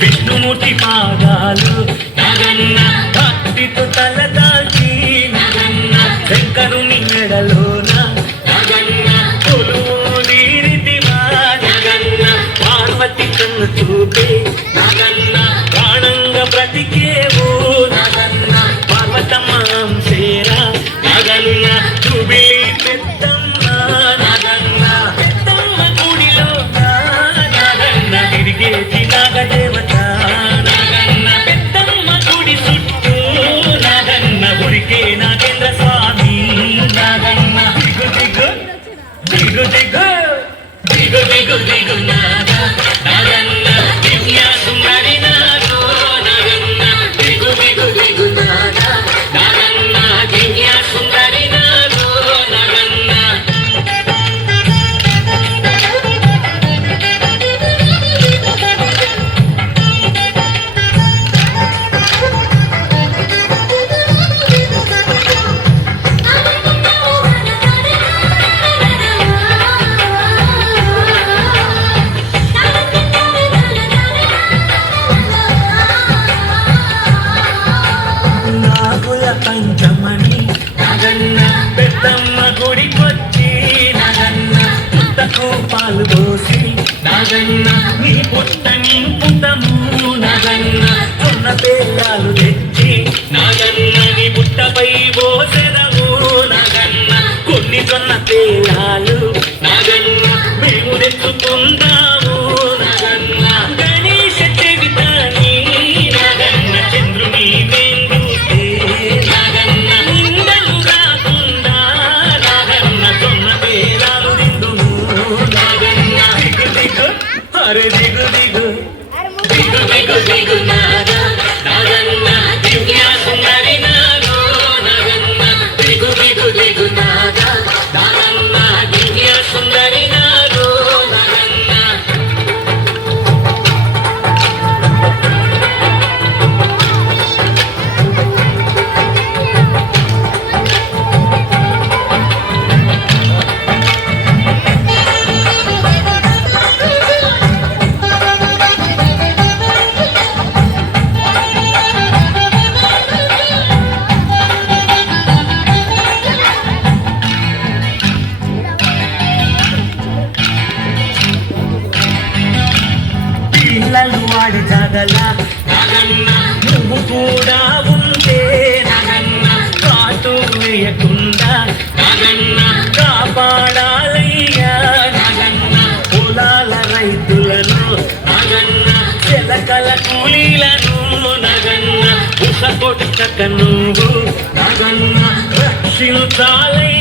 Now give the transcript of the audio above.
విష్ణుమూర్తి పాదాలు నగన్న భక్తితో తలదాల్చి నగన్న శంకరుని మెడలోన నగన్న కొలువుదీరితివా నగన్న పార్వతి కన్ను చూపే నగన్న ప్రాణంగా బ్రతికేవు నగన్న పార్వతమ్మ అంశేరా నగన్న చూబిలి పెద్దమ్మ నగన్న పెద్దమ్మ గుడిలో నగన్న తిరిగేటి నాగదేవత నాగేంద్ర స్వామి నాగన్న దిగు దిగు దిగు దిగు దిగు దిగు దిగు నాగన్న దివ్య సుందరి నాగో నాగన్న దిగు దిగు దిగు నాగన్న దివ్య సుందరి నాగో నాగన్న పంచమణి నగన్న పెద్దమ్మ గుడికొచ్చి నగన్న పుట్టకు పాలు పోసి నగన్న నీ పుట్ట నింపుతము నగన్న కొన్న పేలాలు తెచ్చి నగన్న నీ పుట్టపై పోసెదము నగన్న కొన్ని కొన్న పేలాలు నగన్న మేము తెచ్చుకుందాము నగన్న గణేశ చవితని నగన్న చంద్రుని అరే దిగు దిగు దిగు దిగు దిగు నాగన్న దివ్య సుందరి నాగో నాగన్న దిగు దిగు దిగు నాగన్న దివ్య సుందరి నాగో నాగన్న పిల్లలు వాడి జగల నగన్న నువ్వు కూడా ఉంటే నగన్న కాటు వేయకుండా నగన్న కాపాడాలయ్యా నగన్న పొలాల రైతులను నగన్న చెలకల కూలీలను నగన్న ఉస కొట్టక నువ్వు నగన్న రక్షించాలయ్యా